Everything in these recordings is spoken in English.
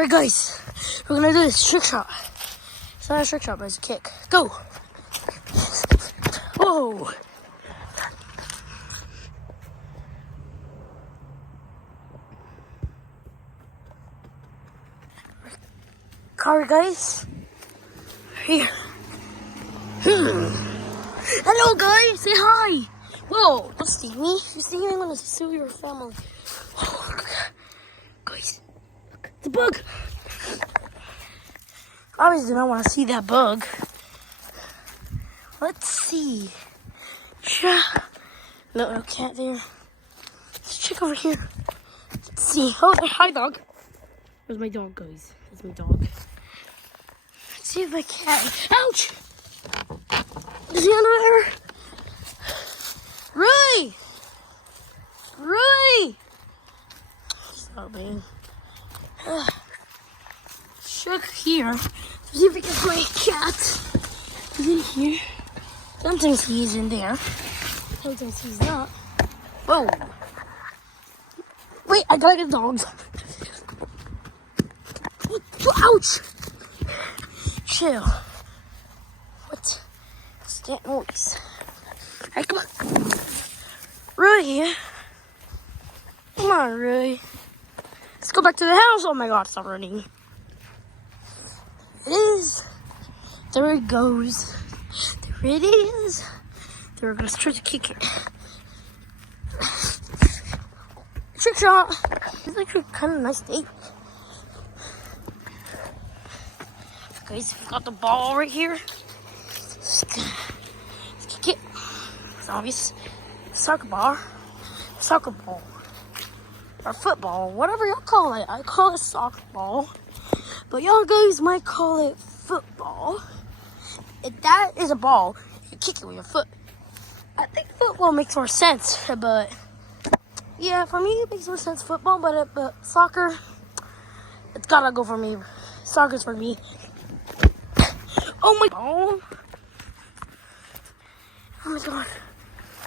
Alright guys, we're gonna do this trick shot. It's not a trick shot, but it's a kick. Go! Whoa! Alright guys, here. Hello guys, say hi! Whoa, don't steal me. If you steal me, I'm gonna sue your family. Oh, guys, look, the bug! I always do not want to see that bug. Let's see. No, cat there. Let's check over here. Let's see. Oh, hi, dog. Where's my dog, guys? That's my dog. Let's see if my cat. Ouch! Is he under there? Ray! Ray! Stop being. Check here. See if we can find a cat. He's in here. Sometimes he's in there. Sometimes he's not. Whoa. Wait, I gotta get the dogs. Ouch! Chill. What's that noise? Hey, come on. Ruy. Come on, Ruy. Let's go back to the house. Oh my god, stop running. It is. There it goes. There it is. They're gonna try to kick it. Trick shot. It's like a kind of nice day. Guys, we got the ball right here. Let's kick it. It's obvious. Soccer ball. Or football. Whatever y'all call it. I call it soccer ball. But y'all guys might call it football. If that is a ball, you kick it with your foot. I think football makes more sense, but yeah, for me it makes more sense football, but soccer, it's gotta go for me. Soccer's for me. Oh my god. Oh my god.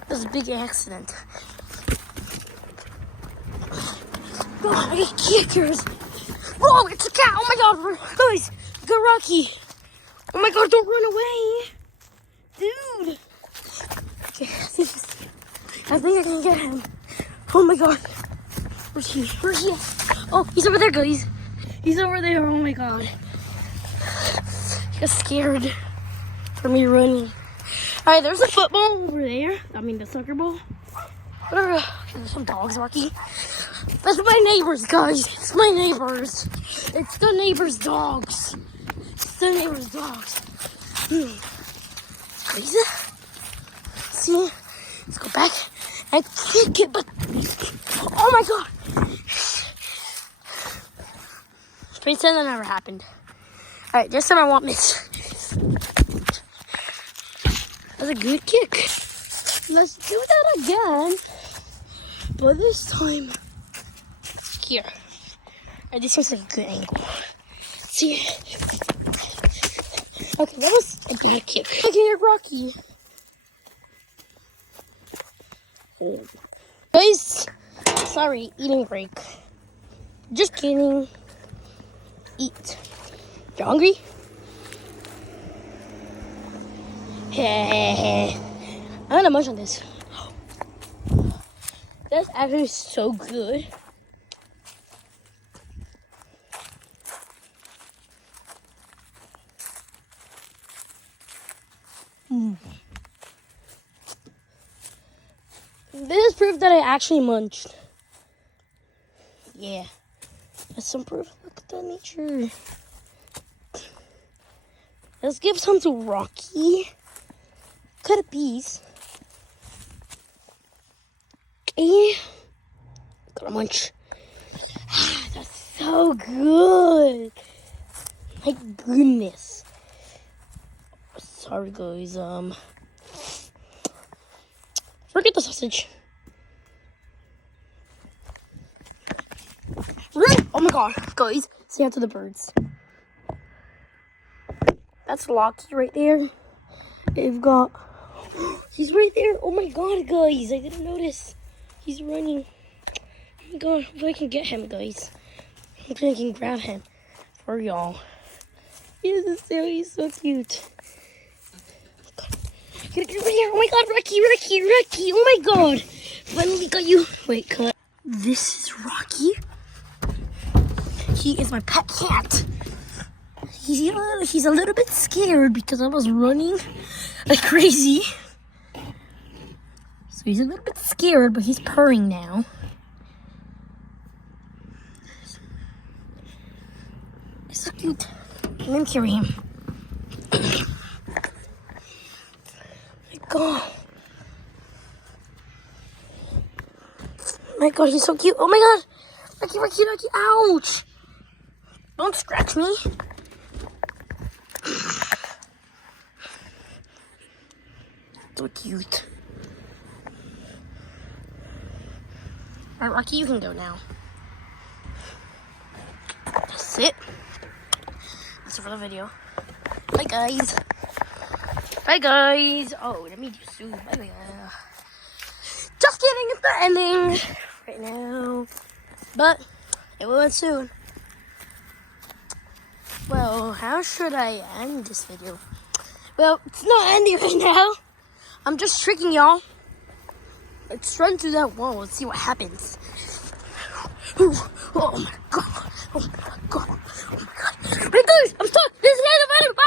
That was a big accident. God, I get kickers. Whoa, it's a cat. Oh my god. Guys, go Rocky. Oh my god, don't run away. Dude. Okay, I think I can get him. Oh my god. Where's he? Oh, he's over there, guys. He's over there. Oh my god. He got scared for me running. Alright, there's a football over there. I mean, the soccer ball. Whatever. There's some dogs barking. That's my neighbors, guys. It's my neighbors. It's the neighbors' dogs. Crazy. See? Let's go back and kick it, but oh my god. Pretend that never happened. Alright, this time I won't miss. That's a good kick. Let's do that again. But this time, here. Alright, this one's like a good angle. See? Okay, that was a good kick. Okay, Rocky. Oh. Guys, sorry, eating break. Just kidding. Eat. You hungry? Hey, I'm gonna munch on this. That's actually so good. This is proof that I actually munched. Yeah, that's some proof. Look at the nature. Let's give some to Rocky. Cut a piece. Okay. Gotta munch. That's so good. My goodness. Sorry guys, forget the sausage. Oh my god, guys, say hi to the birds. That's Locky right there. They've got, he's right there. Oh my god, guys, I didn't notice. He's running. Oh my god, hopefully I can get him, guys. Hopefully I can grab him. for y'all. He's so cute. Get over here. Oh my god, Rocky. Oh my god. Finally got you. Wait, cut. This is Rocky. He is my pet cat. He's a little bit scared because I was running like crazy. So he's a little bit scared, but he's purring now. He's so cute. Let me carry him. Oh my god. Oh my god, he's so cute. Oh my god. Rocky. Ouch. Don't scratch me. So cute. Alright, Rocky, you can go now. That's it. That's it for the video. Bye, guys. Oh, let me do soon. Bye. Just kidding, it's the ending right now. But it will end soon. Well, how should I end this video? Well, it's not ending right now. I'm just tricking y'all. Let's run through that wall and see what happens. Oh my god. Oh my god. Wait, guys, I'm stuck. This is the end of it. Bye.